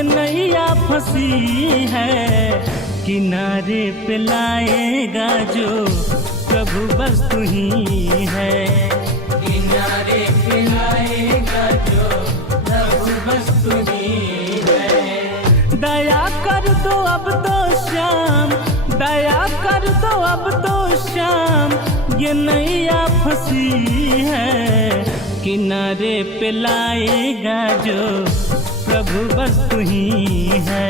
ये नैया फंसी है, किनारे पे लाएगा जो प्रभु बस तू ही है। किनारे पे लाएगा जो प्रभु बस तू ही है। दया कर दो अब तो श्याम, दया कर दो अब तो श्याम, ये नैया फंसी है, किनारे पे लाएगा जो प्रभु बस तू ही है।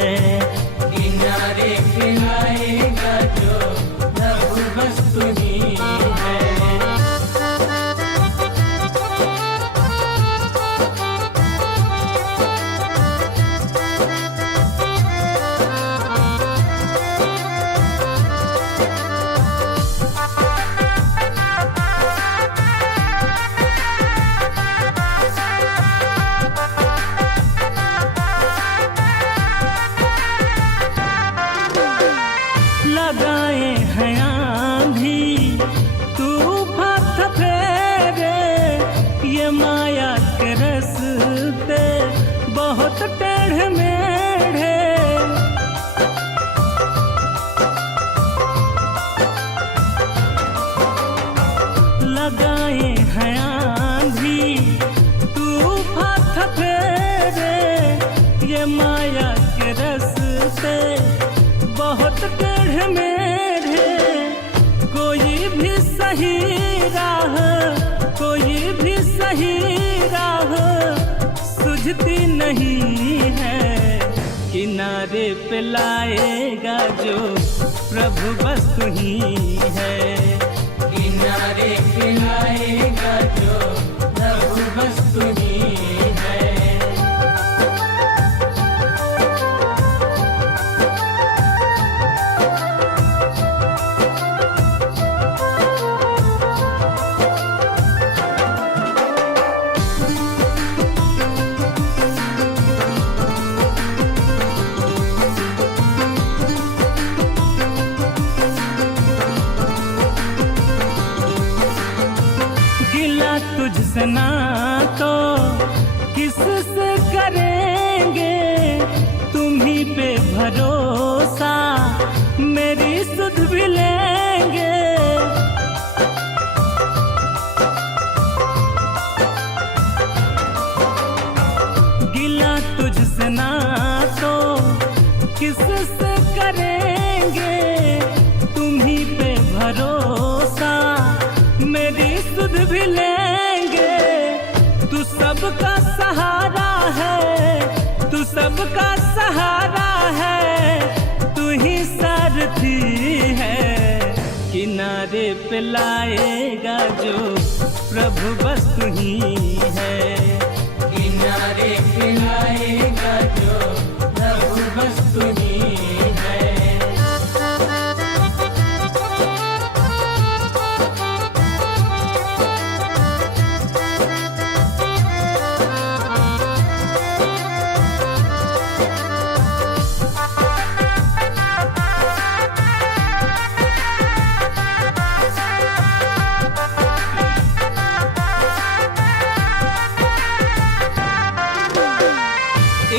किनारे पे लाएगा जो प्रभु बस तू ही है। लगाए हैं आंधी तूफान फेरे, ये माया के रस्ते बहुत टेढ़े मेढ़े। लगाए हैं आंधी तूफान फेरे, ये माया के रस्ते बहुत टेढ़े मेढ़े। कोई भी सही राह, कोई भी सही राह सुझती नहीं है, किनारे पे लाएगा जो प्रभु बस तू ही है। किनारे पे लाएगा जो प्रभु बस तू ही है। गिला तुझसे ना तो किससे करेंगे, तुम्ही पे भरोसा मेरी सुध भी लेंगे। गिला तुझसे ना तो किससे करेंगे, तुम्ही पे भरोसा मेरी सुध भी लेंगे। तू सबका सहारा है, तू सबका सहारा है, तू ही सारथी है, किनारे पे लाएगा जो प्रभु बस तू ही है। किनारे पे लाएगा जो प्रभु बस तू ही है।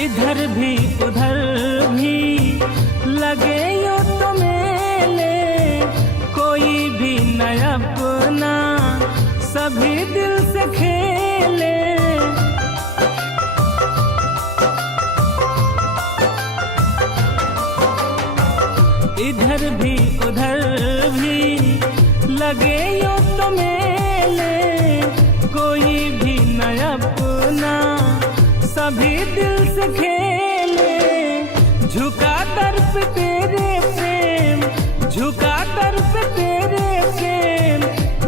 इधर भी उधर भी लगे यूं तो मेले, कोई भी न अपना सभी दिल से खेले। इधर भी उधर भी लगे यूं तो मेले, कोई भी न अपना सभी दिल से खेले। झुका दर पे तेरे प्रेम, झुका दर पे तेरे प्रेम,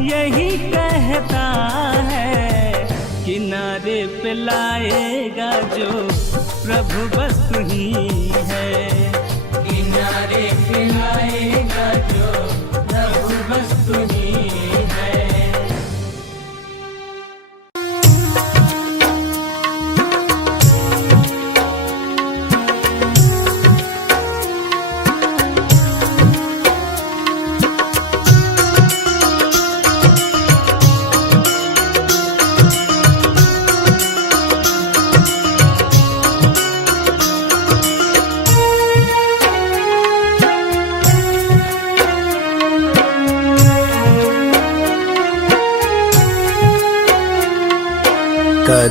यही कहता है, किनारे पे लाएगा जो प्रभु बस तू ही है। किनारे पे लाएगा जो प्रभु बस तू ही है।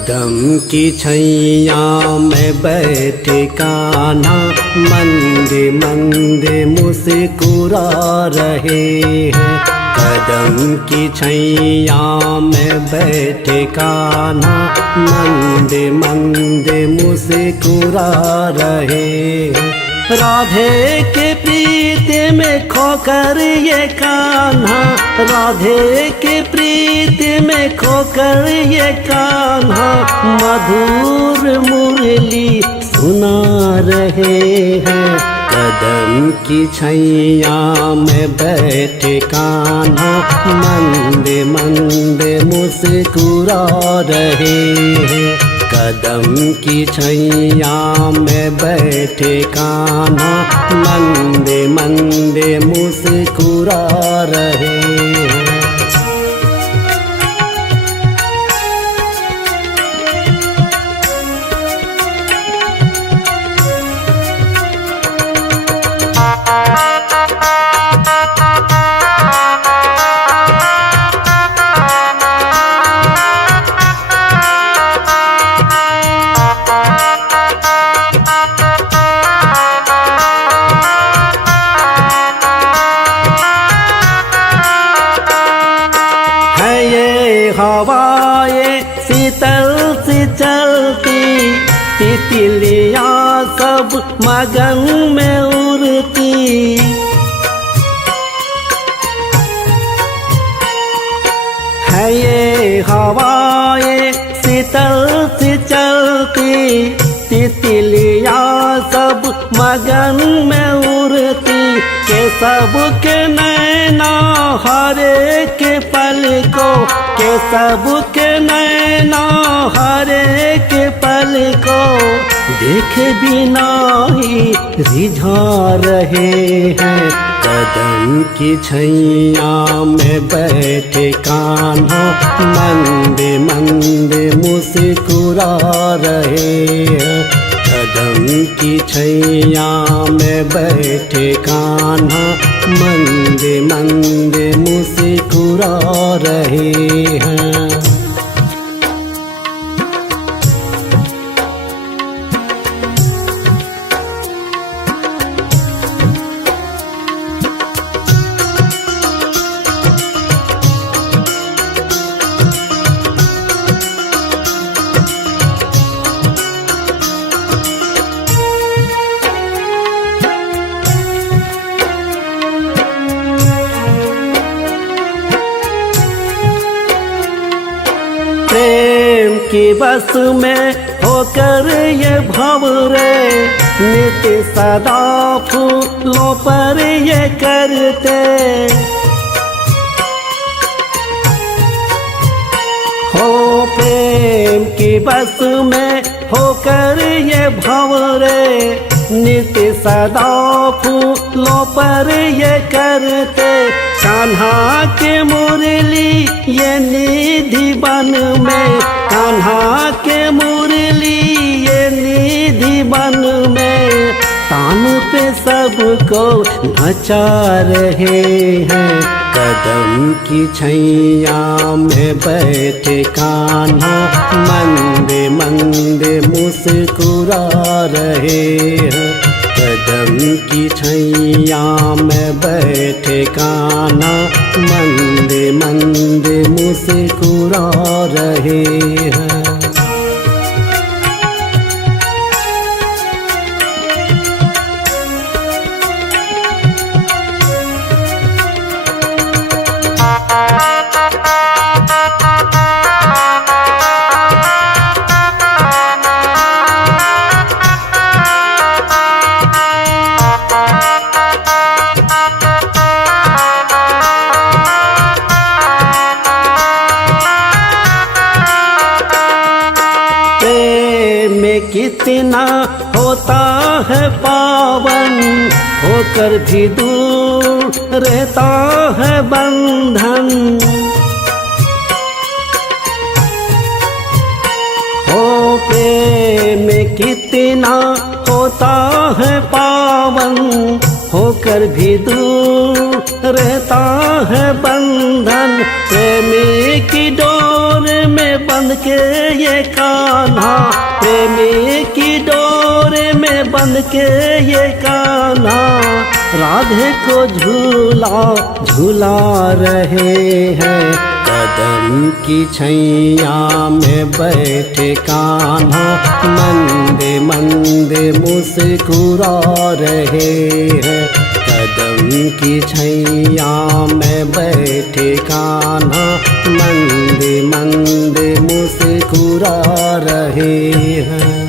कदम की छैया में बैठे कान्हा मंदे मंदे मुस्कुरा रहे हैं। कदम की छैया में बैठे कान्हा मंदे मंदे मुस्कुरा रहे हैं। राधे के प्रीत में खोकर ये कान्हा, राधे के प्रीत में खोकर ये कान्हा मधुर मुरली सुना रहे हैं। कदम की छैया में बैठे कान्हा मंदे मंदे मुस्कुरा रहे हैं। कदम की छैया में बैठे कान्हा मंदे मंदे मुस्कुरा रहे हैं। हवाएं शीतल सी चलती, तितलियां सब मगन में उड़ती। है ये हवाएं शीतल सी चलती, तितलियां सब मगन में उड़ती। के सबके नैना हरे के पल को, के सबके नैना हरे के पल को देख बिना ही रिझा रहे हैं। कदम की छैया में बैठे कान्हा मंदे मंदे मुस्कुरा रहे हैं। कदम की छैया में बैठे कान्हा मंदे मंदे मुस्कुरा रहे हैं। प्रेम की बस में होकर ये भंवरे नित्य सदा फूलों पर ये करते। हो प्रेम की बस में होकर ये भंवरे नित्य सदा फूलों पर ये करते। कान्हा के मुरली ये निधि बन में, कान्हा के मुरली ये निधि बन में तान पे सबको नचा रहे हैं। कदम की छैया में बैठे कान्हा मंदे मंदे मुस्कुरा रहे हैं। कदम की छैया में बैठे कान्हा मंदे मंदे मुस्कुरा रहे हैं। कितना होता है पावन, होकर भी दूर रहता है बंधन। हो प्रेम कितना होता है पावन, होकर भी दूर रहता है बंधन। प्रेमी की डोर में बन के ये कान्हा, प्रेमी की डोर में बन के ये कान्हा राधे को झूला झूला रहे हैं। कदम की छैया में बैठे कान्हा मंदे मंदे मुस्कुरा रहे हैं। कदम की छैया में बैठे कान्हा मंदे मंदे मुस्कुरा रहे हैं।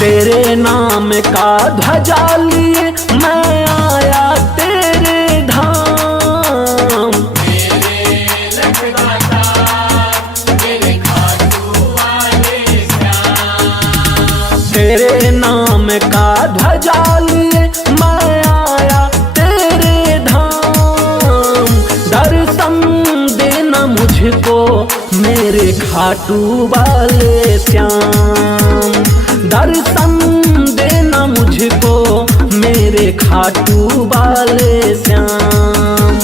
तेरे नाम का ध्वजा लिए मैं आया तेरे धाम। मेरे लखदाता मेरे खाटू वाले श्याम। तेरे नाम का ध्वजा लिए मैं आया तेरे धाम। दर्शन देना मुझको मेरे खाटू वाले श्याम। दर्शन देना मुझको मेरे खाटू वाले श्याम।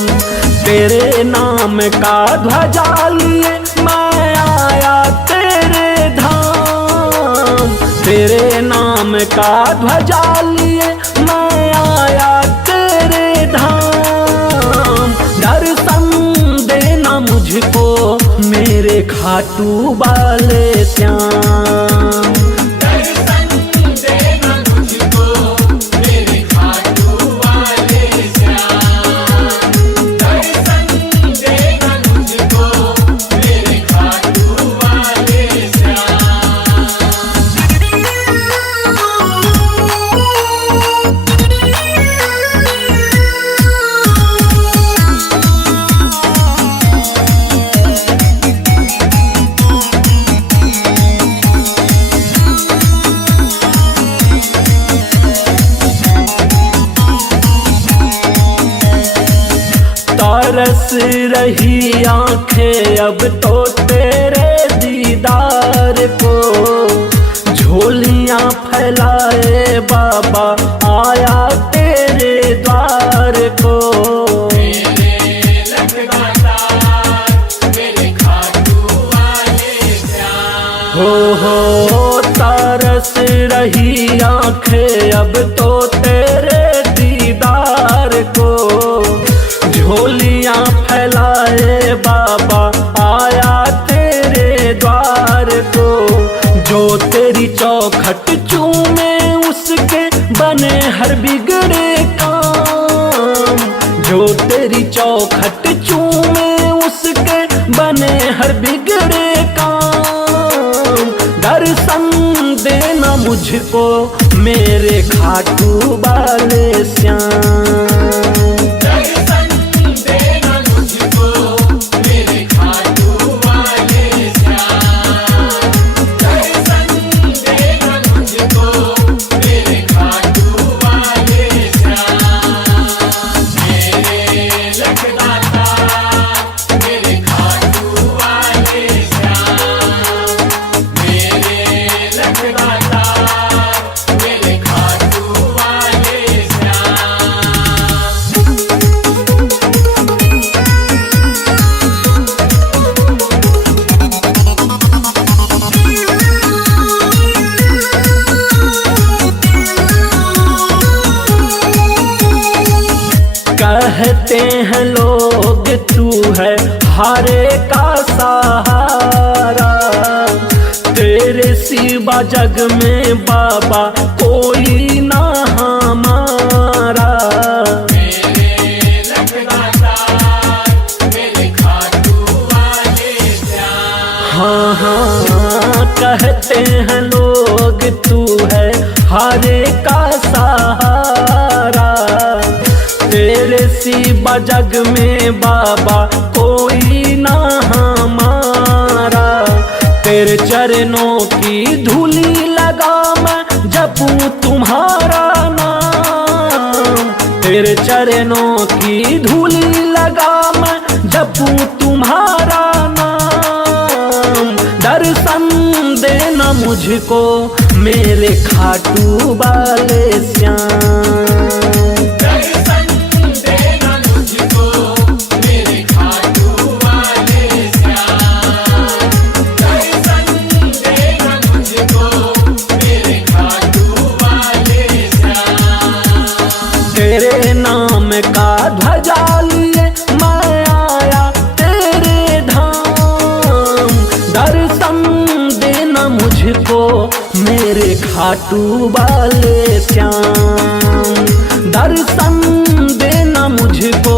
तेरे नाम का ध्वजा लिए मैं आया तेरे धाम। तेरे नाम का ध्वजा लिए मैं आया तेरे धाम। दर्शन देना मुझको मेरे खाटू वाले श्याम। तरस रही आंखें अब तो तेरे दीदार को। झोलियां फैलाए बाबा आया तेरे द्वार को। मेरे लखदाता मेरे खाटू वाले श्याम। हो तरस रही आंखें अब तो तेरे दीदार को। झोलियां फैलाए बाबा आया तेरे द्वार को। जो तेरी चौखट चूमे उसके बने हर बिगड़े काम। जो तेरी चौखट चूमे उसके बने हर बिगड़े काम। दर्शन देना मुझको मेरे खाटू वाले श्याम। कहते हैं लोग तू है हारे का सहारा। तेरे सिवा जग में बाबा कोई ना हमारा। मेरे लखदाता मेरे खाटू वाले श्याम। हाँ हाँ कहते हैं लोग तू है हारे का सहारा। तेरे सिवा जग में बाबा कोई ना हमारा। तेरे चरणों की धूली लगा मैं जपूं तुम्हारा नाम। तेरे चरणों की धूली लगा मैं जपूं तुम्हारा नाम। दर्शन देना मुझको मेरे खाटू वाले श्याम। दर्शन देना मुझको मेरे खाटू वाले श्याम। दर्शन देना मुझको मेरे खाटू वाले श्याम। तेरे नाम का ध्वजा लिए मैं आया तेरे धाम। दर्शन देना मुझको मेरे खाटू वाले श्याम। दर्शन देना मुझको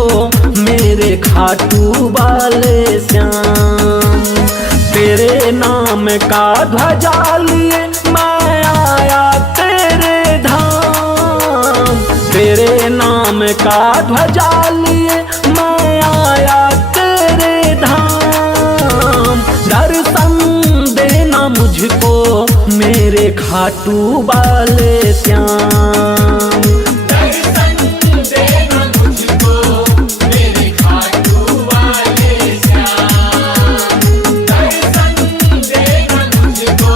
मेरे खाटू वाले श्याम। तेरे नाम का ध्वजा लिए मैं आया तेरे धाम। तेरे नाम का ध्वजा लिए मैं आया तेरे धाम। दर्शन देना मुझको मेरे खाटू वाले श्याम। दर्शन देना मुझको मेरे खाटू वाले श्याम। दर्शन देना मुझको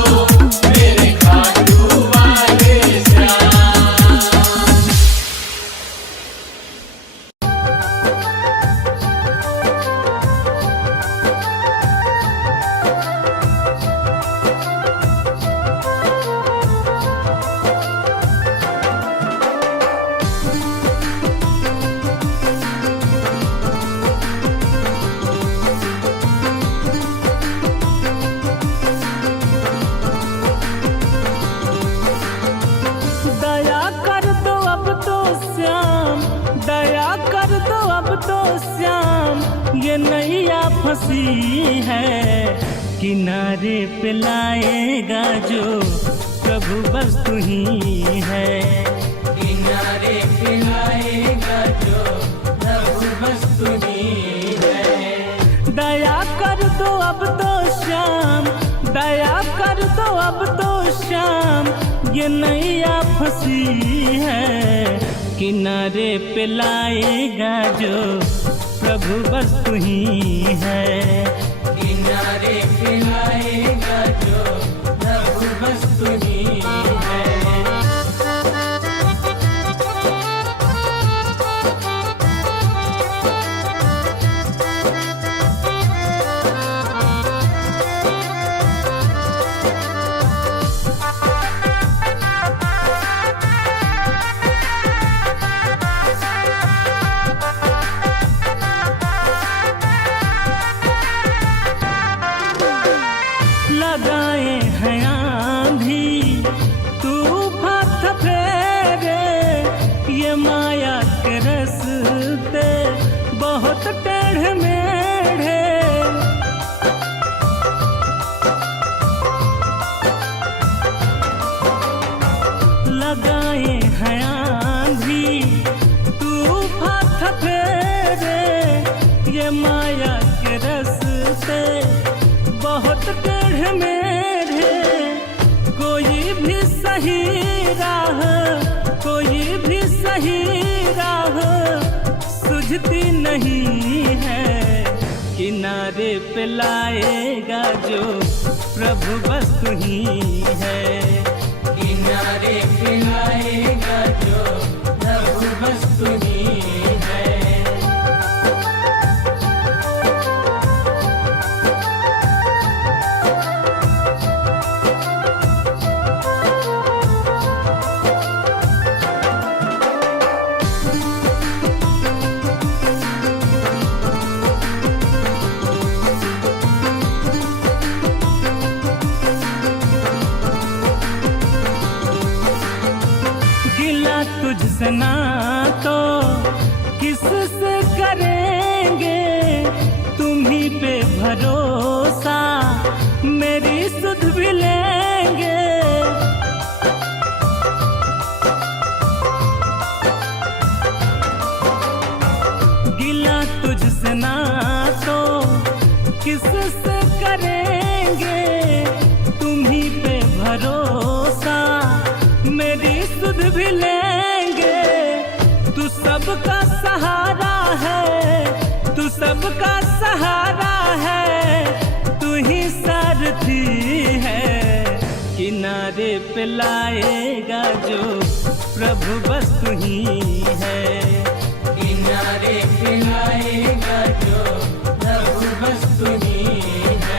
मेरे खाटू वाले श्याम। दया कर दो अब तो श्याम, दया कर दो अब तो श्याम। ये नैया फंसी है किनारे पे लाएगा जो प्रभु बस तू ही है। किनारे पे लाएगा जो प्रभु बस तू ही है। दया कर दो अब तो श्याम, दया कर दो अब तो श्याम। ये नैया फंसी है किनारे पे लाएगा जो प्रभु बस तू ही है। किनारे पे लाएगा जो प्रभु बस तू ही है। लगाए हैं आंधी तूफान फेरे, ये माया के रस्ते बहुत टेढ़े मेढ़े। लगाए हैं आंधी तूफान फेरे, ये माया के रस्ते बहुत टेढ़े मेढ़े। कोई भी सही राह, कोई भी सही राह सुझती नहीं है। किनारे पे लाएगा जो प्रभु बस तू ही है। किनारे पे लाएगा जो प्रभु बस तू ही है। गिला तुझसे ना तो किससे करेंगे, तुम्ही पे भरोसा मेरी सुध भी लेंगे। गिला तुझसे ना तो किससे करेंगे, भरोसा, मेरी सुध भी लेंगे। तू सबका सहारा है, तू सबका सहारा है, तू ही सारथी है। किनारे पे लाएगा जो प्रभु बस तू ही है। किनारे पे लाएगा जो प्रभु बस तू ही है।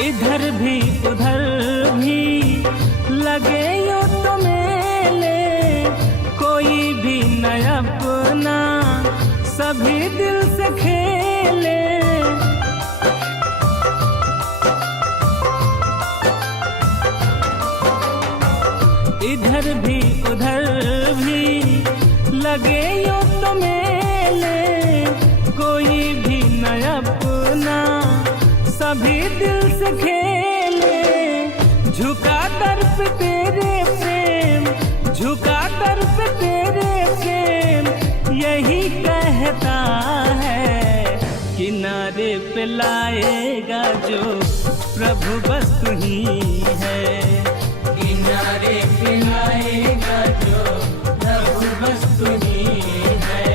इधर भी उधर भी लगे यूं तो मेले, कोई भी न अपना सभी दिल से खेले। इधर भी उधर भी लगे यूं तो मेले, कोई भी न अपना सभी दिल से खेले। झुका दर पे तेरे प्रेम, झुका दर पे तेरे प्रेम, यही कहता है। किनारे पे लाएगा जो प्रभु बस तू ही है। किनारे पे लाएगा जो प्रभु बस तू ही है।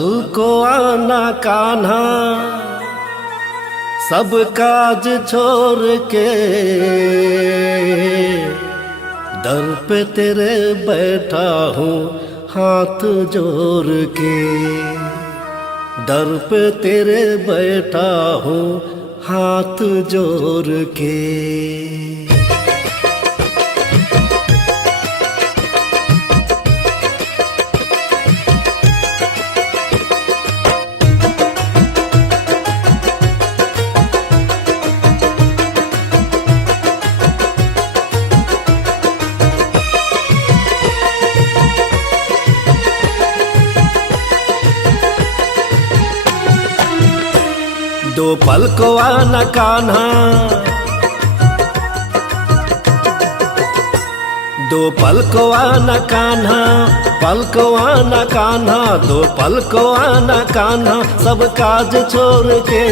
पल को आना कान्हा सब काज छोड़ के, दर पे तेरे बैठा हूँ हाथ जोड़ के, दर पे तेरे बैठा हूँ हाथ जोड़ के। दो पल को आना कान्हा, दो पल को आना कान्हा, पल को आना कान्हा, दो पल को आना कान्हा सब काज छोड़ के,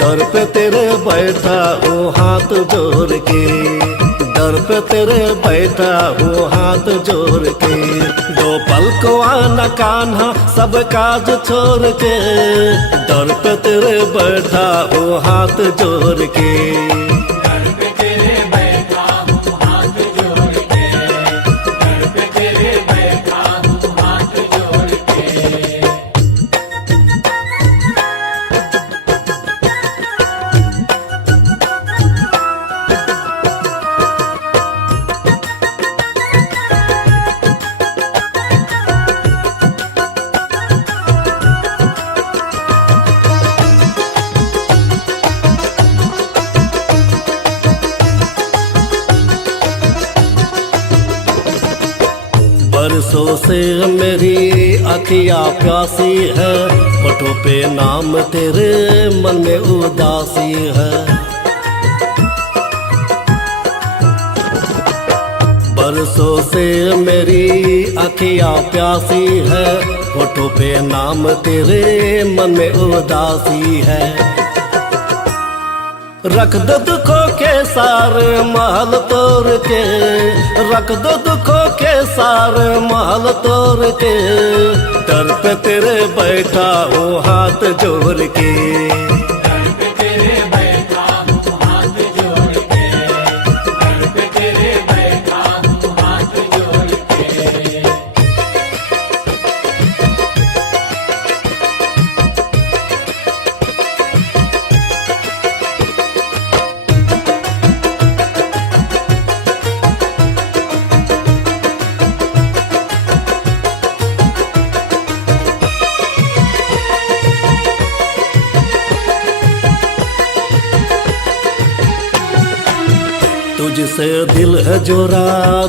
दर पे तेरे बैठा हूँ हाथ जोड़ के, दर पे तेरे बैठा हूँ हाथ जोड़ के। दो पल को आना कान्हा सब काज छोड़ के, दर पे तेरे बैठा हूँ हाथ जोड़ के। दर पे तेरे बैठा हूँ हाथ जोड़ के, दर पे तेरे बैठा हूँ हाथ जोड़ के। बरसों से मेरी अखियाँ प्यासी है, होठों पे नाम तेरे मन में उदासी है। बरसों से मेरी अखियाँ प्यासी है, होठों पे नाम तेरे मन में उदासी है। रख दो दुखों के सारे महल तोड़ के, रख दो दुखों के सारे महल तोड़ के, दर पे तेरे बैठा हूँ हाथ जोड़ के। दर पे तेरे बैठा हूँ हाथ जोड़ के, दर पे तेरे बैठा हूँ हाथ जोड़ के। तुझसे दिल है जोरा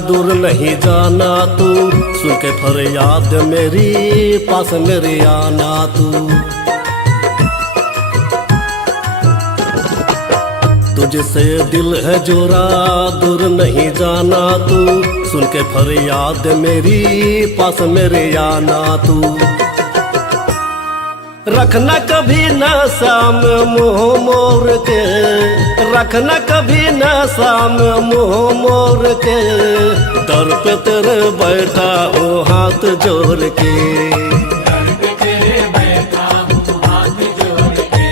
दूर नहीं जाना तू, सुन के फरियाद मेरी पास मेरी आना तू। तुझसे दिल है जोरा दूर नहीं जाना तू, सुन के फरियाद मेरी पास मेरी आना तू। रखना कभी ना साम मुँह मोर के, रखना कभी ना साम मुँह मोर के, दर पे तेरे बैठा हूँ हाथ जोड़ के। दर पे तेरे बैठा हूँ हाथ जोड़ के,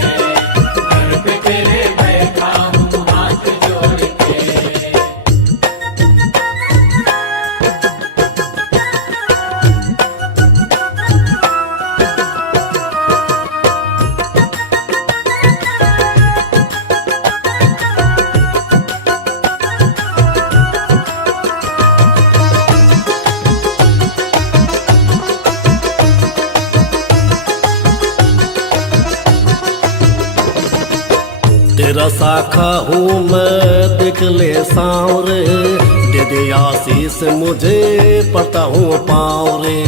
दर पे तेरे बैठा हूँ हाथ जोड़ के। तेरा साखा हूँ मैं देख ले सांवरे, दे दे आशीष मुझे पड़ता हूँ पाँव रे।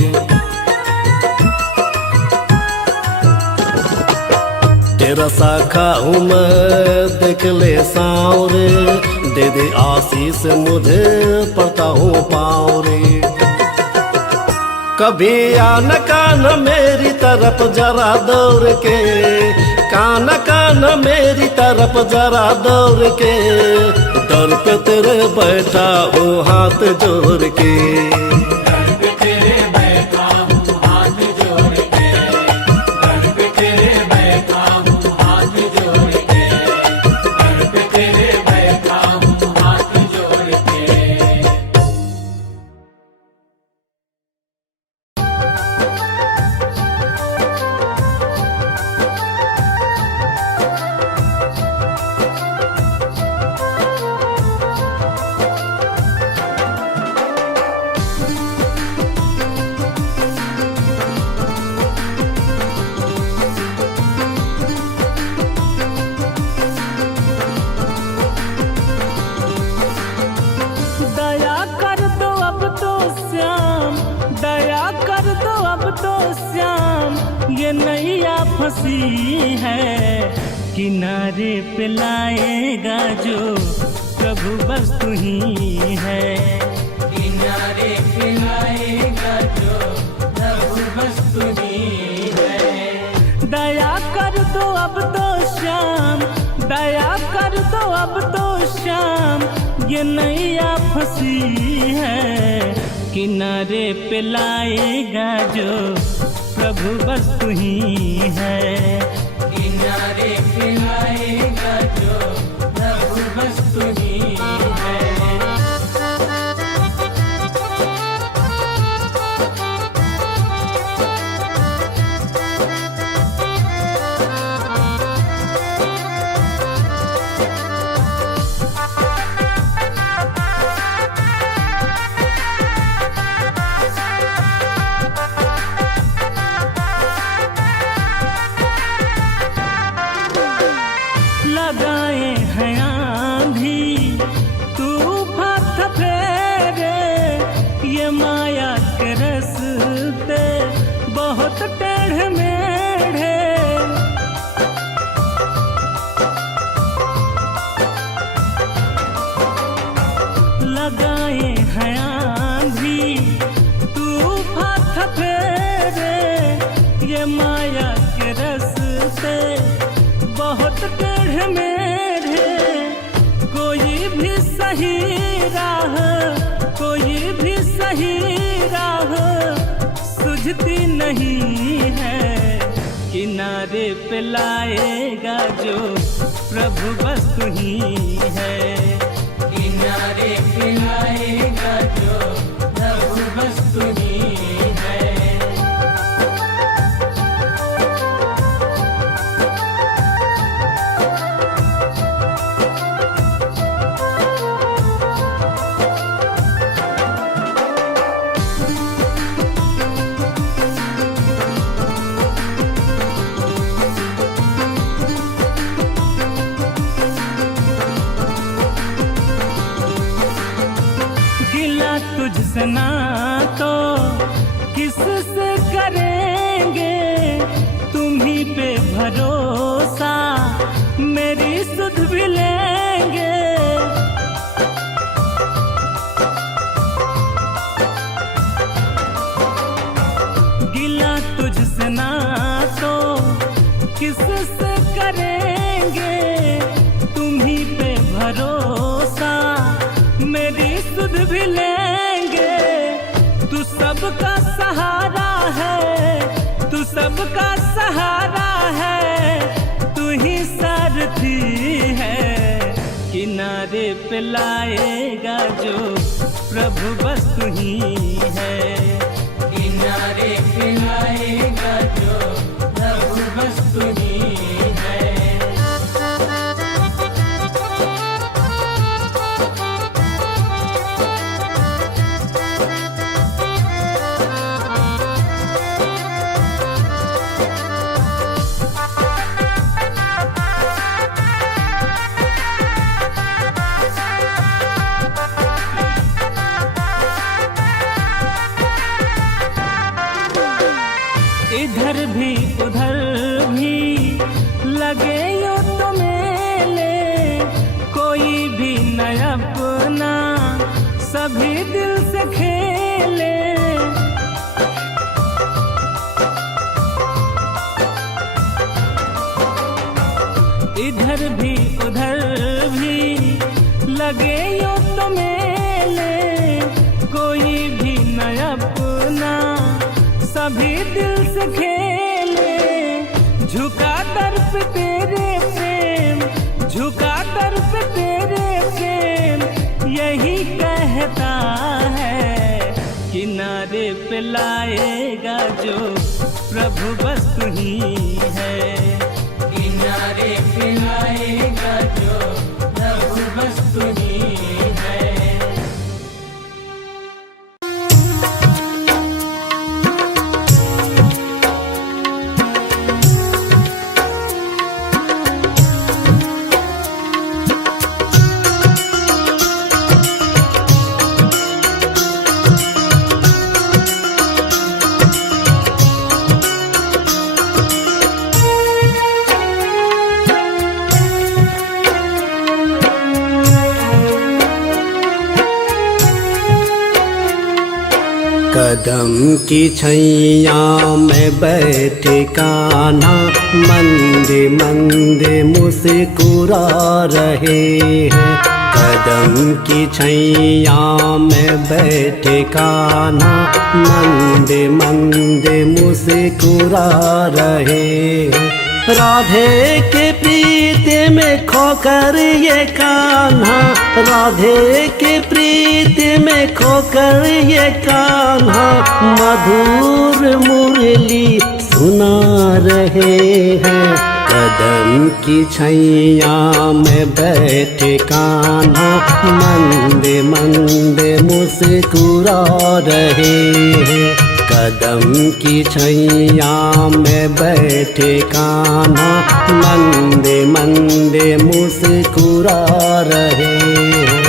तेरा साखा हूँ मैं देख ले सांवरे, दे दे आशीष मुझे पड़ता हूँ पाँव रे। कभी आन कान मेरी तरफ जरा दौड़ के, कान कान मेरी तरफ जरा दौड़ के, दर पे तेरे बैठा हूँ हाथ जोड़ के। दर पे तेरे बैठा हूँ हाथ जोड़ के, फंसी है, किनारे पे लाएगा जो प्रभु बस तू ही है। किनारे पे लाएगा जो प्रभु बस तू ही है। दया कर दो अब तो श्याम, दया कर दो अब तो श्याम, ये नैया फंसी है, किनारे पे लाएगा जो प्रभु बस तू ही है। किनारे पे लाएगा जो प्रभु बस तू ही है। लगाए हैं आंधी तूफान फेरे, ये माया के रस्ते बहुत टेढ़े मेढ़े। लगाए हैं आंधी तूफान फेरे, ये माया के रस्ते बहुत टेढ़े मेढ़े। कोई भी सही राह, कोई भी सही राह सुझती नहीं है, किनारे पे लाएगा जो प्रभु बस तू ही है। किनारे पे लाएगा जो प्रभु बस तू ही है। गिला तुझसे ना तो किससे करेंगे, तुम्ही पे भरोसा मेरी सुध भी लेंगे। गिला तुझसे ना तो किससे करेंगे, तुम्ही पे भरोसा मेरी सुध भी लेंगे। तू सबका सहारा है, तू सबका सहारा है, तू ही सारथी है, किनारे पे लाएगा जो प्रभु बस तू ही है। किनारे पे लाएगा जो प्रभु बस तू ही है। इधर भी उधर भी लगे यूं तो मेले, कोई भी न अपना सभी दिल से खेले। इधर भी उधर भी लगे यूं तो मेले, कोई भी न अपना सभी दिल से खेले। झुका दर पे तेरे प्रेम, झुका दर पे तेरे प्रेम, यही कहता है, किनारे पे लाएगा जो प्रभु बस तू ही है। किनारे पे लाएगा जो प्रभु बस तू ही है। कदम की छैया में बैठे कान्हा मंदे मंदे मुस्कुरा रहे हैं। कदम की छैया में बैठे कान्हा मंदे मंदे मुस्कुरा रहे हैं। राधे के प्रीत में खोकर ये कान्हा, राधे के प्रीत में खोकर ये कान्हा मधुर मुरली सुना रहे हैं। कदम की छैया में बैठे कान्हा मंदे मंदे मुस्कुरा रहे हैं। कदम की छैया में बैठे कान्हा मंदे मंदे मुस्कुरा रहे हैं।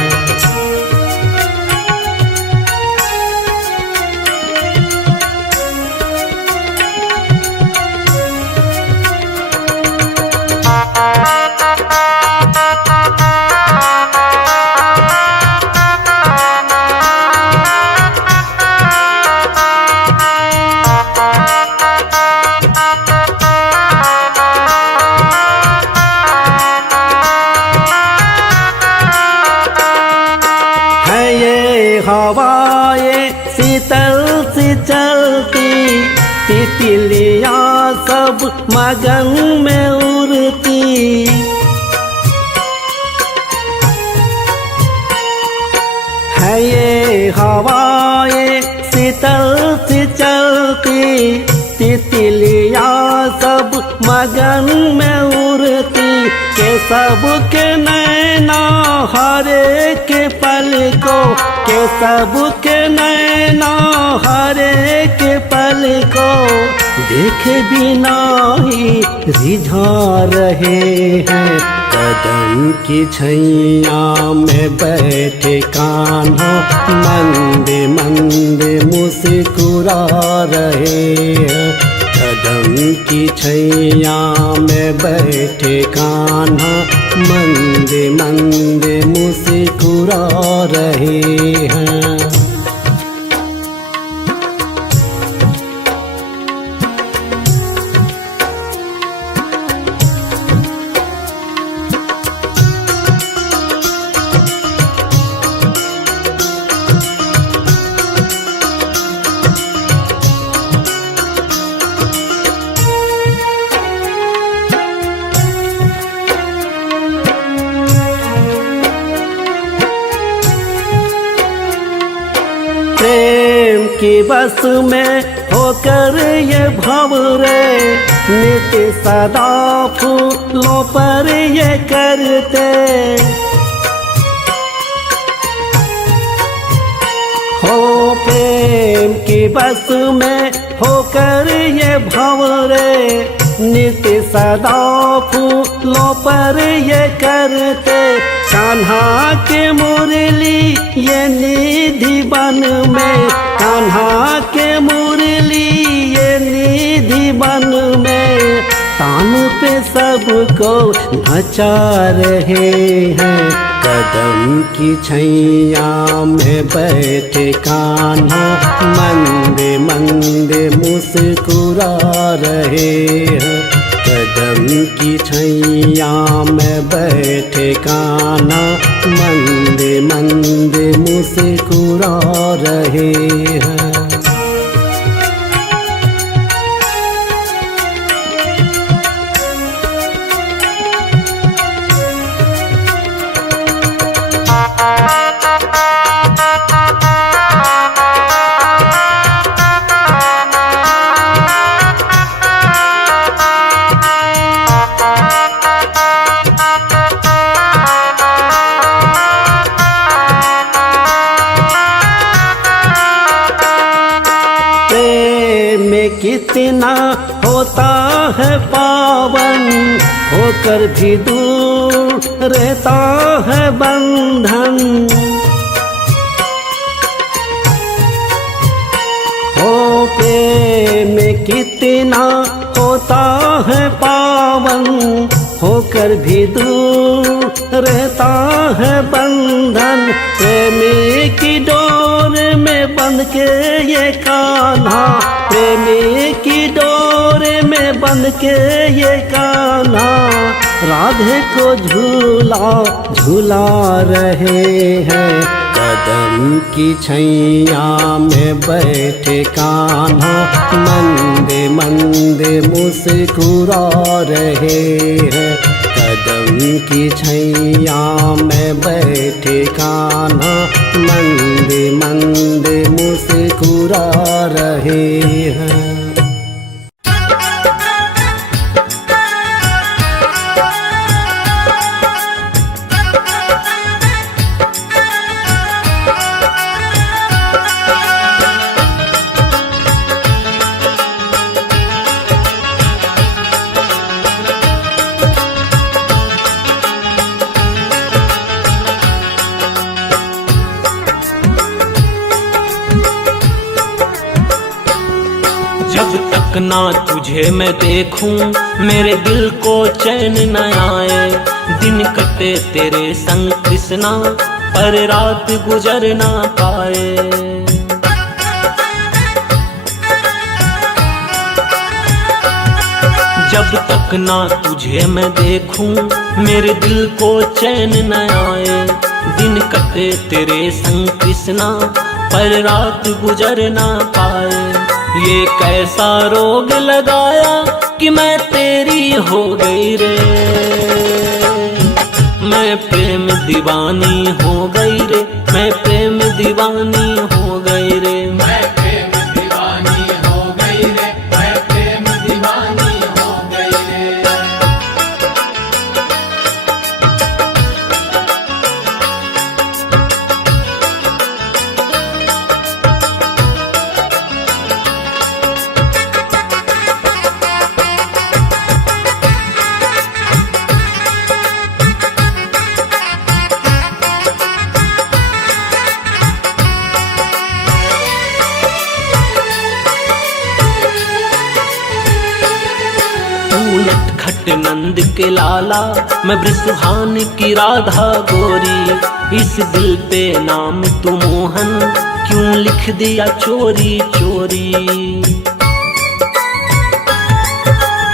हवाएं शीतल सी चलती, तितलियां सब मगन में उड़ती। है ये हवाएं शीतल सी चलती, तितलियां सब मगन में उड़ती। के सबके नैना हरे के पल को, के सबके नैना हरे के पल को देख बिना ही रिझा रहे हैं। कदम की छैया में बैठे कान्हा मंदे मंदे मुस्कुरा रहे हैं। कदम की छैया में बैठे कान्हा मंदे मंदे मुस्कुरा रहे हैं। प्रेम की बस में होकर ये भंवरे नित्य सदा फूलों पर ये करते। हो प्रेम की बस में होकर ये भंवरे नित्य सदा फूलों पर ये करते। कान्हा के मुरली ये निधि बन में, कान्हा के मुरली ये निधि बन में तान पे सबको नचा रहे हैं। कदम की छैया में बैठे कान्हा मंदे मंदे मुस्कुरा रहे हैं। कदम की छैया में बैठे कान्हा मंदे मंदे मुस्कुरा रहे हैं। कितना होता है पावन, होकर भी दूर रहता है बंधन। हो प्रेम कितना होता है पावन, होकर भी दूर रहता है बंधन। प्रेमी की डोर में बन के ये कान्हा, प्रेमी की डोरे में बन के ये कान्हा, राधे को झूला झूला रहे हैं। कदम की छैया में बैठे कान्हा, मंदे मंदे मुस्कुरा रहे हैं। कदम की छैया में बैठे कान्हा, मंदे मंदे मुस्कुरा रहे हैं। जब तक ना तुझे मैं देखूं मेरे दिल को चैन न आए। दिन कटे तेरे संग कृष्णा पर रात गुजर ना पाए। जब तक ना तुझे मैं देखूं मेरे दिल को चैन न आए। दिन कटे तेरे संग कृष्णा पर रात गुजर ना पाए। ये कैसा रोग लगाया कि मैं तेरी हो गई रे। मैं प्रेम दीवानी हो गई रे। मैं प्रेम दीवानी हो गई रे। मैं प्रेम दीवानी हो गई रे। मैं प्रेम दीवानी हो गई रे। नटखट नंद के लाला मैं ब्रजहान की राधा गोरी। इस दिल पे नाम तू मोहन क्यों लिख दिया चोरी चोरी।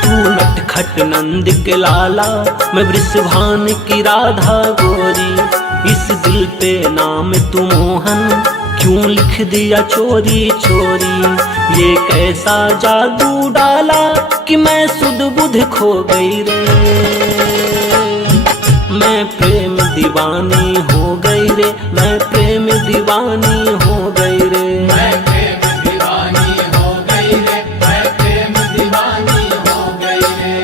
तू नटखट नंद के लाला मैं ब्रजहान की राधा गोरी। इस दिल पे नाम तू मोहन क्यों लिख दिया चोरी चोरी। ये कैसा जादू डाला कि मैं सुध बुध खो गई रे। मैं प्रेम दीवानी हो गई रे। मैं प्रेम दीवानी हो गई रे। मैं प्रेम दीवानी हो गई रे। मैं प्रेम दीवानी हो गई रे।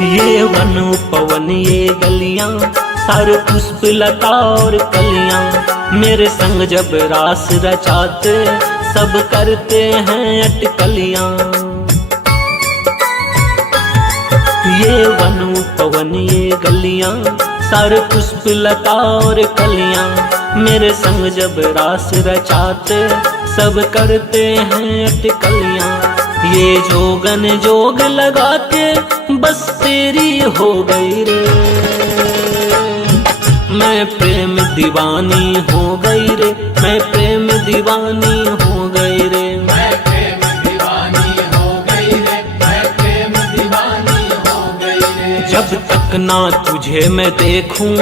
ये वन पवन ये गलियां सारे पुष्प लता और कलियां। मेरे संग जब रास रचाते सब करते हैं अटकलियां। ये वन पवन ये गलियां सारे पुष्प लता और कलियां। मेरे संग जब रास रचाते सब करते हैं अटकलियां। ये जोगन जोग लगा के बस तेरी हो गई रे। मैं प्रेम दीवानी हो गई रे। मैं प्रेम दीवानी हो गई रे। मैं प्रेम दीवानी हो गई रे। मैं प्रेम दीवानी हो गई रे। जब तक ना तुझे मैं देखूं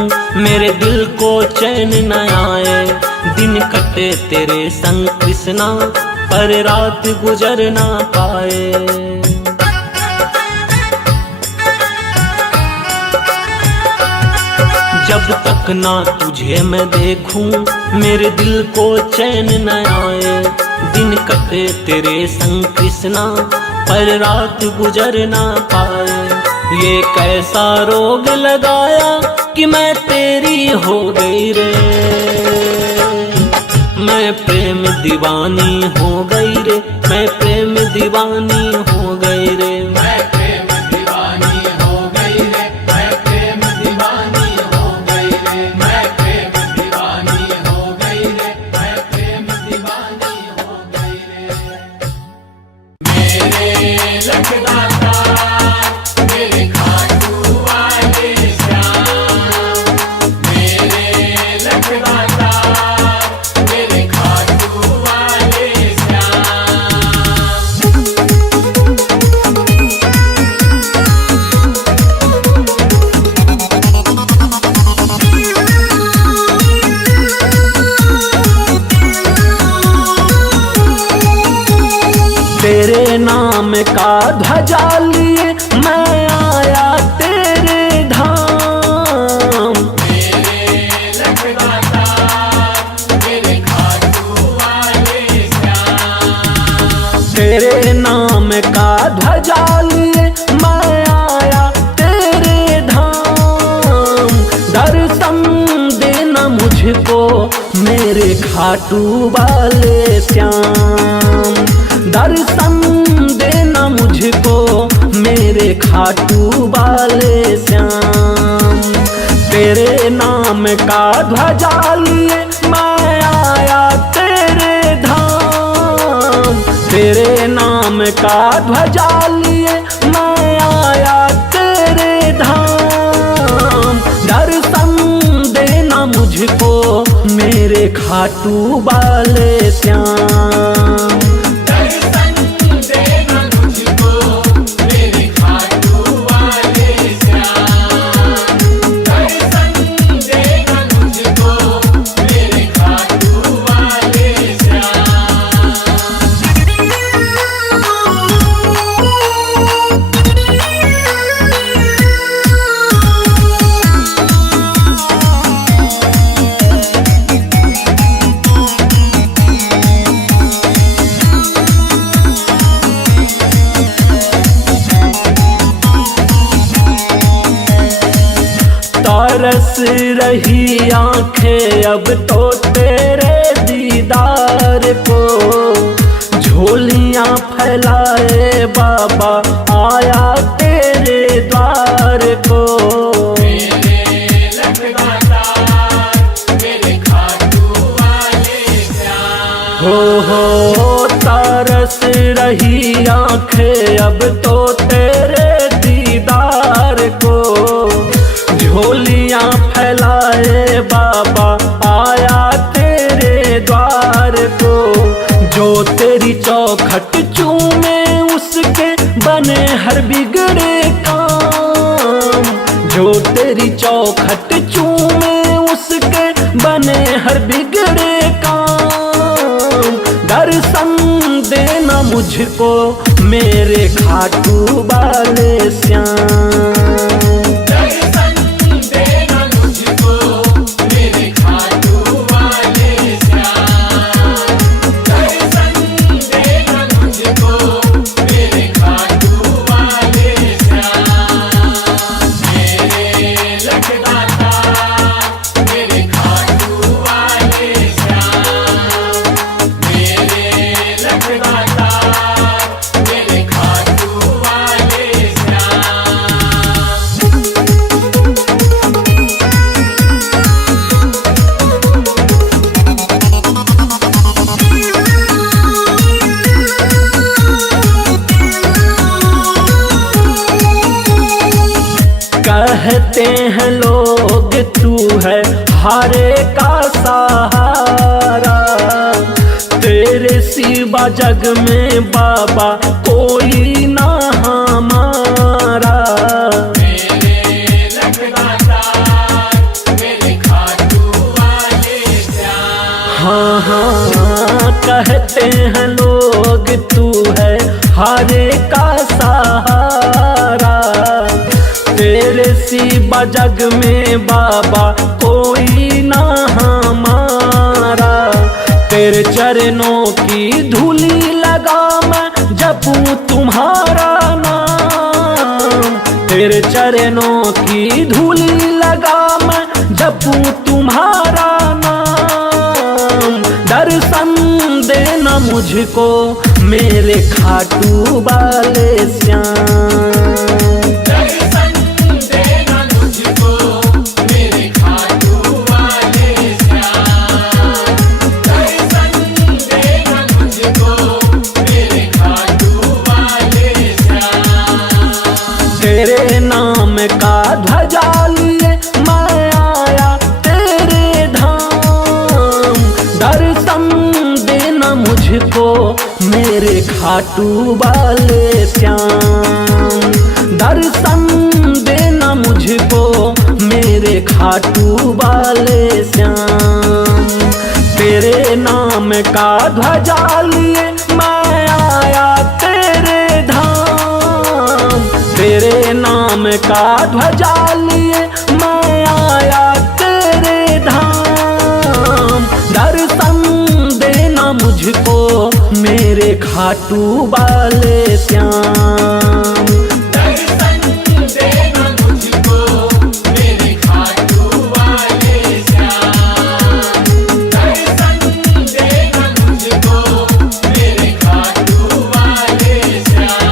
मेरे दिल को चैन न आए। दिन कटे तेरे संग कृष्णा पर रात गुजर ना पाए। जब तक ना तुझे मैं देखूं मेरे दिल को चैन न आए। दिन कटे तेरे संग कृष्णा पर रात गुजर ना पाए। ये कैसा रोग लगाया कि मैं तेरी हो गई रे। मैं प्रेम दीवानी हो गई रे, मैं प्रेम दीवानी हो गई रे। मैं प्रेम दीवानी हो गई रे, मैं प्रेम दीवानी हो गई रे, मैं प्रेम दीवानी हो गई रे, मैं प्रेम दीवानी हो गई रे। मेरे लखदाता मेरे खाटू वाले श्याम, मेरे लखदाता मेरे खाटू वाले श्याम। तेरे नाम का ध्वजा लिए मैं आया तेरे धाम। मेरे लखदाता मेरे खाटू वाले श्याम, तेरे नाम का ध्वजा लिए मैं आया तेरे धाम। दर्शन देना मुझको मेरे खाटू वाले श्याम, दर्शन देना मुझको मेरे खाटू वाले श्याम। तेरे नाम का ध्वजा लिए मैं आया तेरे धाम। तेरे नाम का ध्वजा लिए मैं आया तेरे धाम। दर्शन देना मुझको मेरे खाटू वाले श्याम। दर्शन देना मुझको मेरे खाटू वाले श्याम, दर्शन देना मुझको मेरे खाटू वाले श्याम। तरस रही आंखें अब तो तेरे दीदार को, झोलियां फैलाए बाबा आया तेरे द्वार को। मेरे लखदाता मेरे खाटू वाले श्याम, हो तरस रही आंखें अब तो तेरे दीदार को, झोलियां फैलाए बाबा आया तेरे द्वार को। जो तेरी चौखट चूमे उसके बने हर बिगड़े काम। जो तेरी चौखट चूमे उसके बने हर बिगड़े काम। दर्शन देना मुझको मेरे खाटू वाले श्याम। दर्शन देना मुझको मेरे खाटू वाले श्याम, दर्शन देना मुझको मेरे खाटू वाले श्याम। मेरे लखदाता मेरे खाटू वाले श्याम, मेरे लखदाता मेरे खाटू वाले श्याम। कहते हैं लोग तू है हारे का सहारा, तेरे सिवा जग में बाबा कोई ना हमारा। मेरे लखदाता मेरे खाटू वाले श्याम, हाँ हाँ कहते हैं लोग तू है हारे का सहारा, तेरे सिवा जग में बाबा कोई ना हमारा। तेरे चरणों की धूली लगा मैं जपूं तुम्हारा नाम। तेरे चरणों की धूली लगा मैं जपूं तुम्हारा नाम। दर्शन दे मुझको मेरे खाटू वाले श्याम। दर्शन देना मुझको मेरे खाटू वाले श्याम। दर्शन देना मुझको मेरे खाटू वाले श्याम। तेरे नाम का ध्वजा लिए मैं आया तेरे धाम। दर्शन देना मुझको मेरे खाटू वाले श्याम। दर्शन देना मुझको मेरे खाटू वाले श्याम। तेरे नाम का ध्वजा लिए मैं आया तेरे धाम। तेरे नाम का ध्वजा लिए मैं आया तेरे धाम। दर्शन देना मुझको मेरे खाटू वाले श्याम। दर्शन देना मुझको मेरे खाटू वाले श्याम। दर्शन देना मुझको मेरे खाटू वाले श्याम।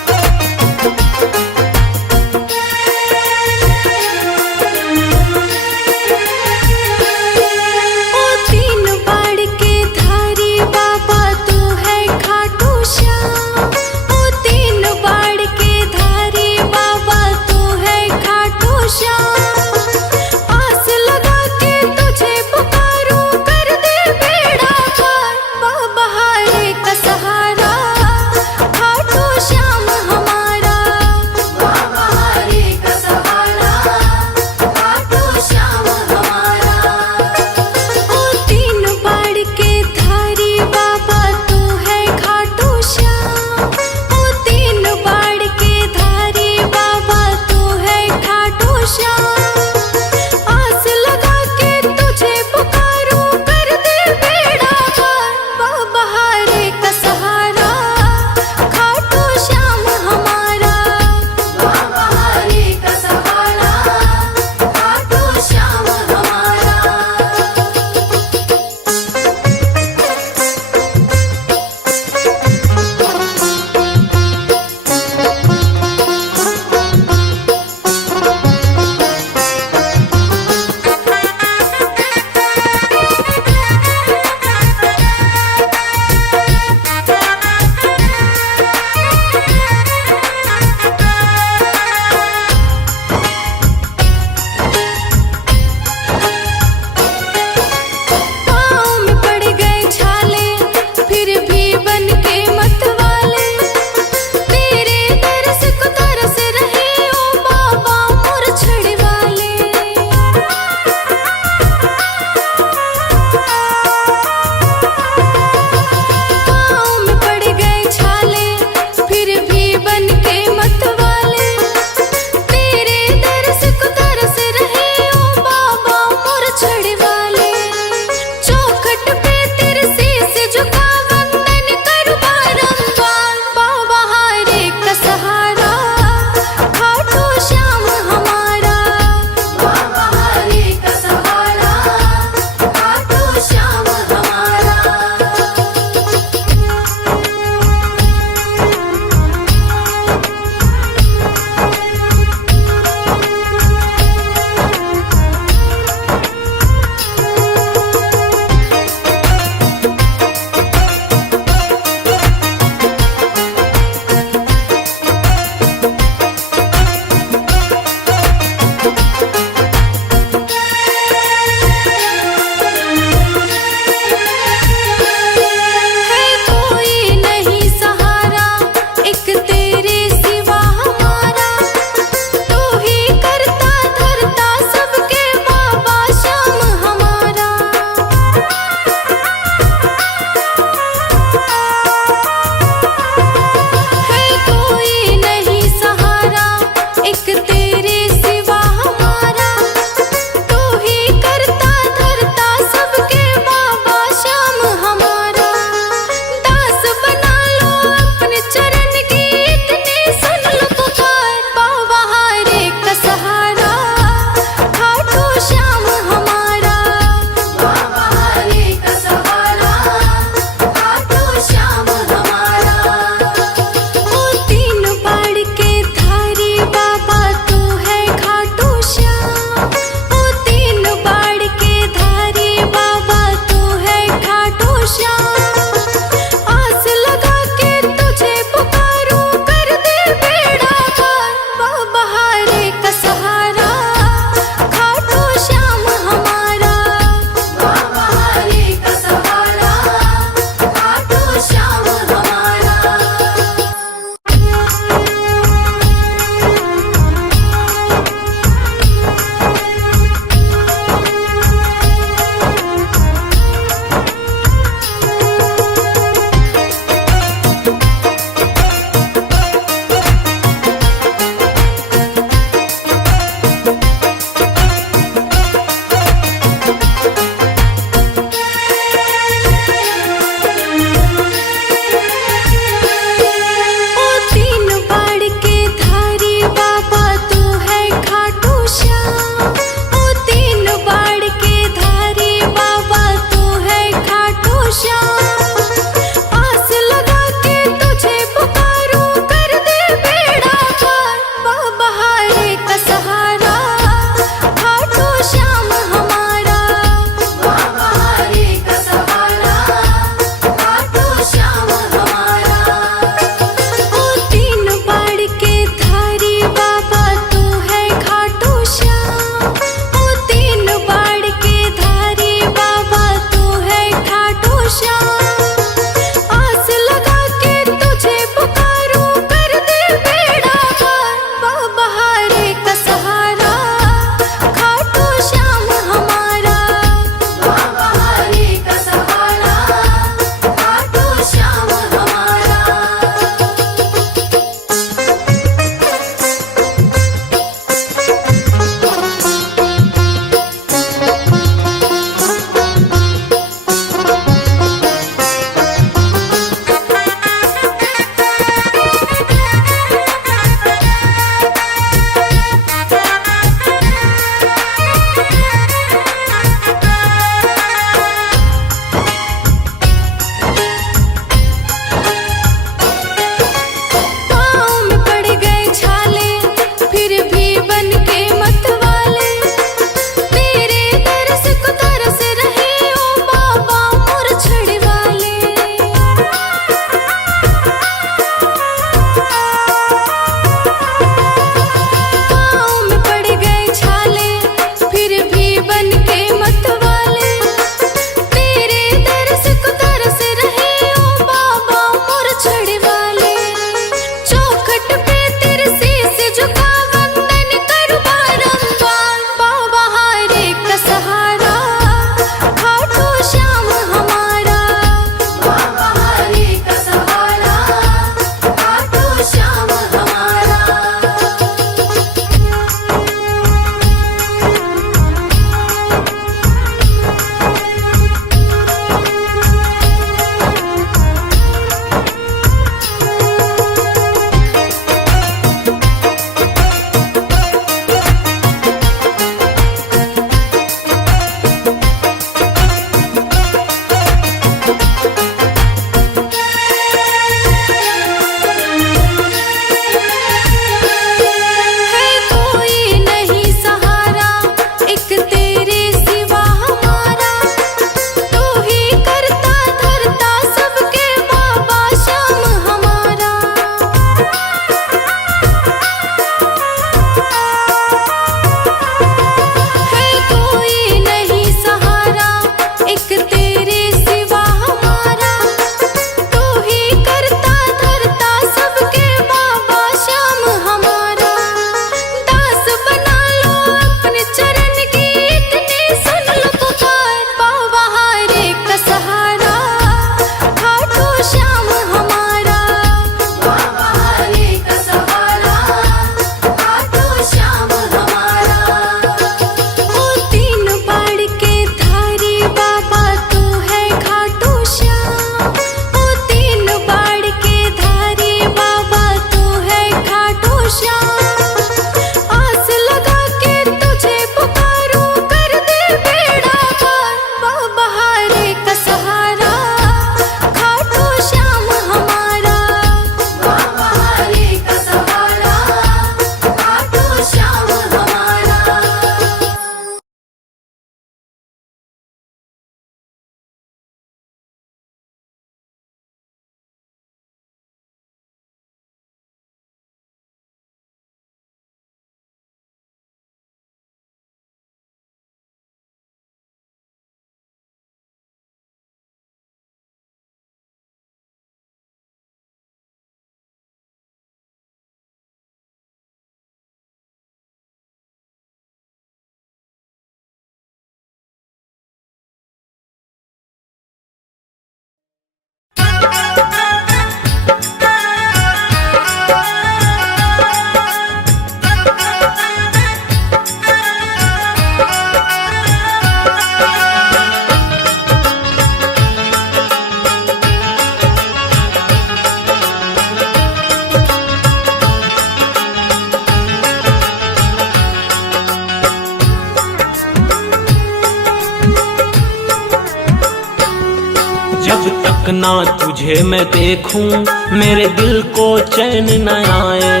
तक ना तुझे मैं देखूं मेरे दिल को चैन न आए।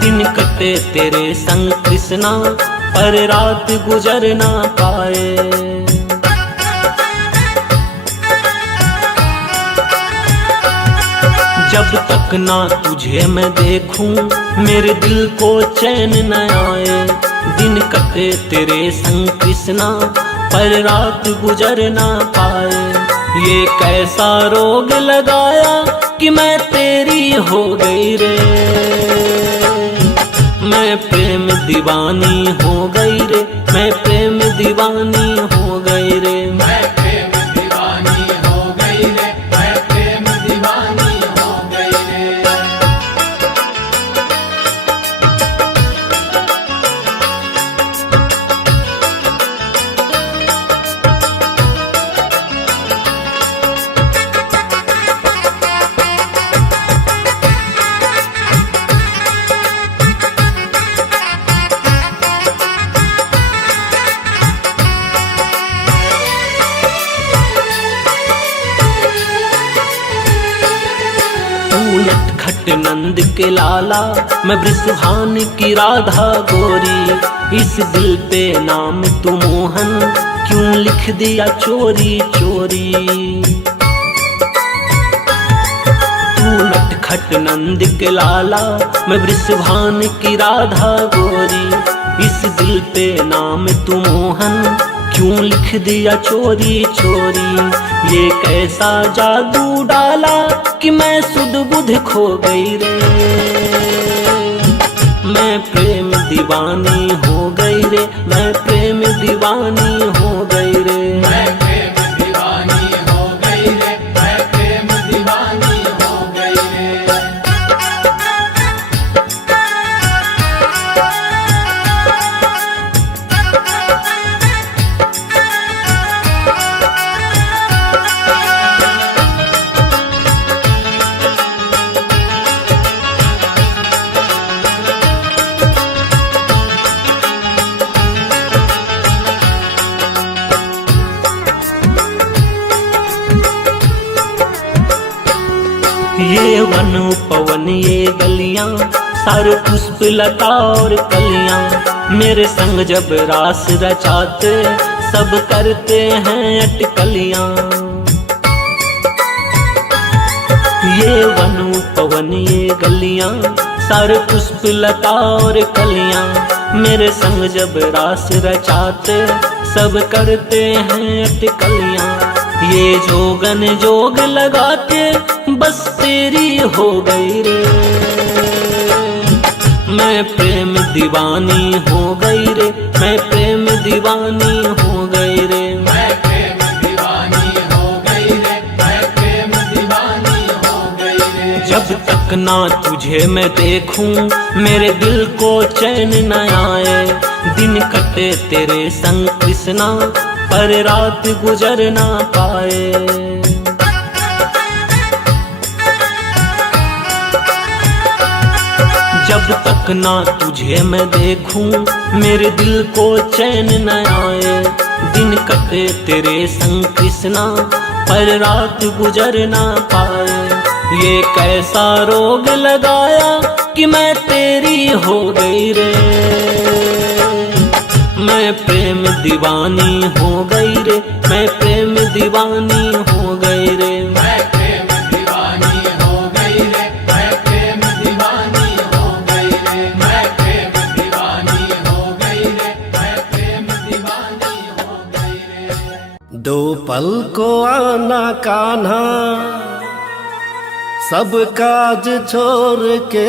दिन कटे तेरे संग कृष्णा पर रात गुजर ना पाए। जब तक ना तुझे मैं देखूं मेरे दिल को चैन न आए। दिन कटे तेरे संग कृष्णा पर रात गुजर ना पाए। ये कैसा रोग लगाया कि मैं तेरी हो गई रे। मैं प्रेम दीवानी हो गई रे। मैं प्रेम दीवानी हो गई रे। मैं प्रेम दीवानी हो गई रे। मैं प्रेम दीवानी हो गई रे। नटखट नंद के लाला मैं बृषभान की राधा गोरी। इस दिल पे नाम तू मोहन क्यों लिख दिया चोरी चोरी। तू नटखट नंद के लाला मैं बृषभान की राधा गोरी। इस दिल पे नाम तू मोहन क्यों लिख दिया चोरी चोरी। ये कैसा जादू डाला कि मैं सुध बुध खो गई रे। मैं प्रेम दीवानी हो गई रे। मैं प्रेम दीवानी हो गई रे। मैं प्रेम दीवानी हो गई रे। मैं प्रेम दीवानी हो गई रे। ये वन पवन ये गलियां सारे पुष्प लता और कलियां। मेरे संग जब रास रचाते सब करते हैं अटकलियां। ये वन पवन ये गलियां सारे पुष्प लता और कलियां। मेरे संग जब रास रचाते सब करते हैं अटकलियां। ये जोगन जोग लगा के बस तेरी हो गई रे। मैं प्रेम दीवानी हो गई रे। मैं प्रेम दीवानी हो गई रे। मैं प्रेम दीवानी हो गई रे। मैं प्रेम दीवानी हो गई रे। जब तक ना तुझे मैं देखूं मेरे दिल को चैन न आए। दिन कटे तेरे संग कृष्णा पर रात गुजर ना पाए। जब तक ना तुझे मैं देखूं मेरे दिल को चैन न आए। दिन कटे तेरे संग कृष्णा पर रात गुजर ना पाए। ये कैसा रोग लगाया कि मैं तेरी हो गई रे। मैं प्रेम दीवानी हो गई रे। मैं प्रेम दीवानी हो गई रे। मैं प्रेम दीवानी हो गई रे। मैं प्रेम दीवानी हो गई रे। मैं प्रेम दीवानी हो गई रे। मैं प्रेम दीवानी हो गई रे। दो पल को आना कान्हा सब काज छोड़ के।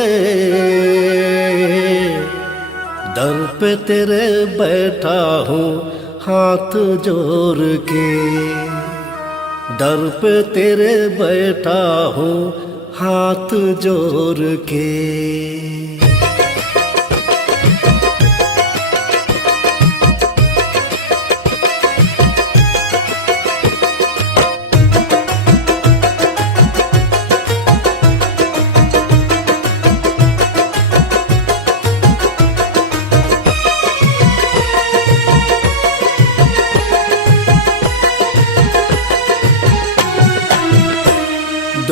दर पे तेरे बैठा हूँ हाथ जोड़ के। दर पे तेरे बैठा हूँ हाथ जोड़ के।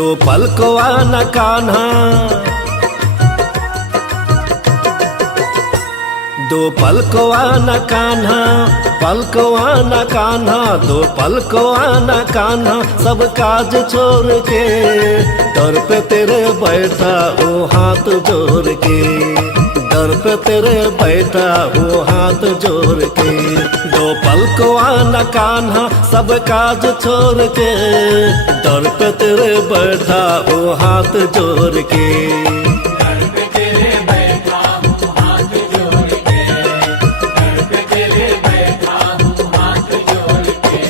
दो पलकवा न कान्हा, दो पलकवा न कान्हा, पलकवा न कान्हा, दो पलकवा न कान्हा, सब काज छोड़ के दर पे तेरे बैठा वो हाथ जोड़ के, दर पे तेरे बैठा वो हाथ जोड़ के। दो पलकवा न कान्हा, सब काज छोड़ के दर पे तेरे बैठा वो हाथ जोड़ के। दर पे तेरे बैठा हूँ हाथ जोड़ के, दर पे तेरे बैठा हूँ हाथ जोड़ के।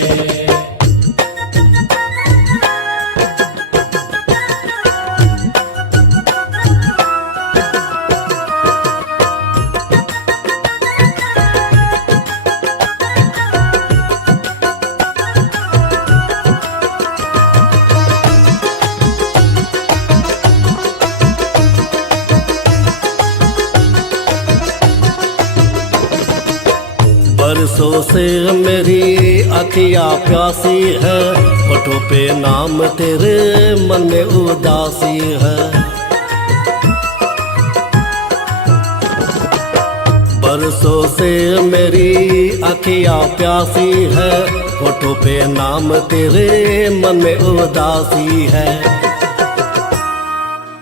बरसों से मेरी अखियाँ प्यासी है, होठों पे नाम तेरे मन में उदासी है। बरसों से मेरी अखियाँ प्यासी है, होठों पे नाम तेरे मन में उदासी है।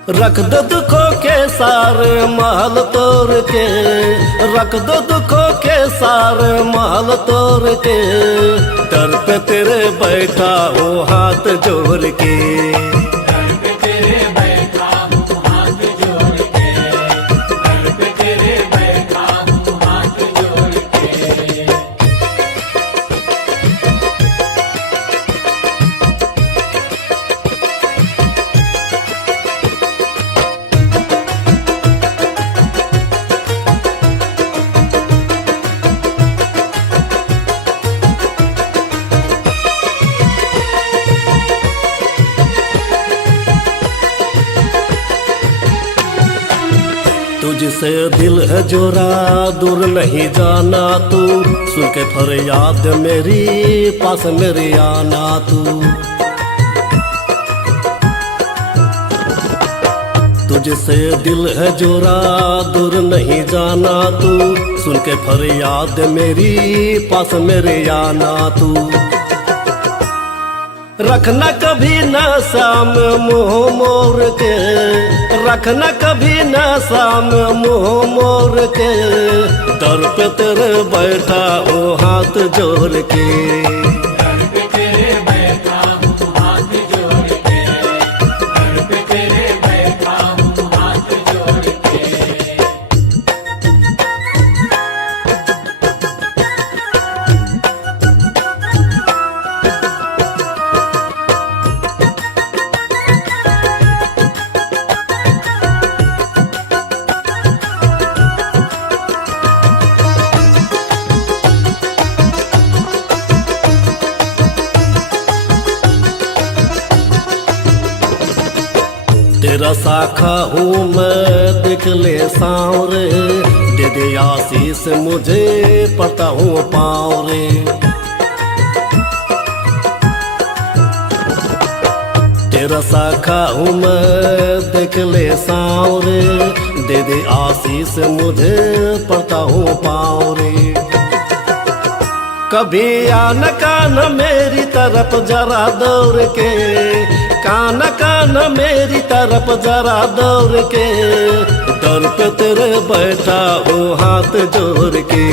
रख दो दुखों के सारे महल तोड़ के, रख दो दुखों के सारे महल तोड़ के, दर पे तेरे बैठा वो हाथ जोड़ के। दर पे तेरे बैठा हूँ हाथ जोड़ के, दर पे तेरे बैठा हूँ हाथ जोड़ के। तुझसे दिल है जोरा दूर नहीं जाना तू, सुन के फरियाद मेरी पास मेरी आना तू। तुझसे दिल है जोरा दूर नहीं जाना तू, सुन के फरियाद मेरी पास मेरे आना तू। रखना कभी न शाम मुँह मोर के, रखना कभी न शाम मुँह मोर के, दर पे तेरे बैठा वो हाथ जोड़ के। दर पे तेरे बैठा हूँ हाथ जोड़ के, दर पे तेरे बैठा हूँ हाथ जोड़ के। तेरा साखा हूँ मैं देख ले सांवरे, दे दे आशीष मुझे पड़ता हूँ पाँव रे। तेरा साखा हूँ मैं देख ले सांवरे, दे दे आशीष मुझे पड़ता हूँ पाँव रे। कभी आना कान मेरी तरफ जरा दौड़ के, कान कान मेरी तरफ जरा दौड़ के, दर पे तेरे बैठा वो हाथ जोड़ के।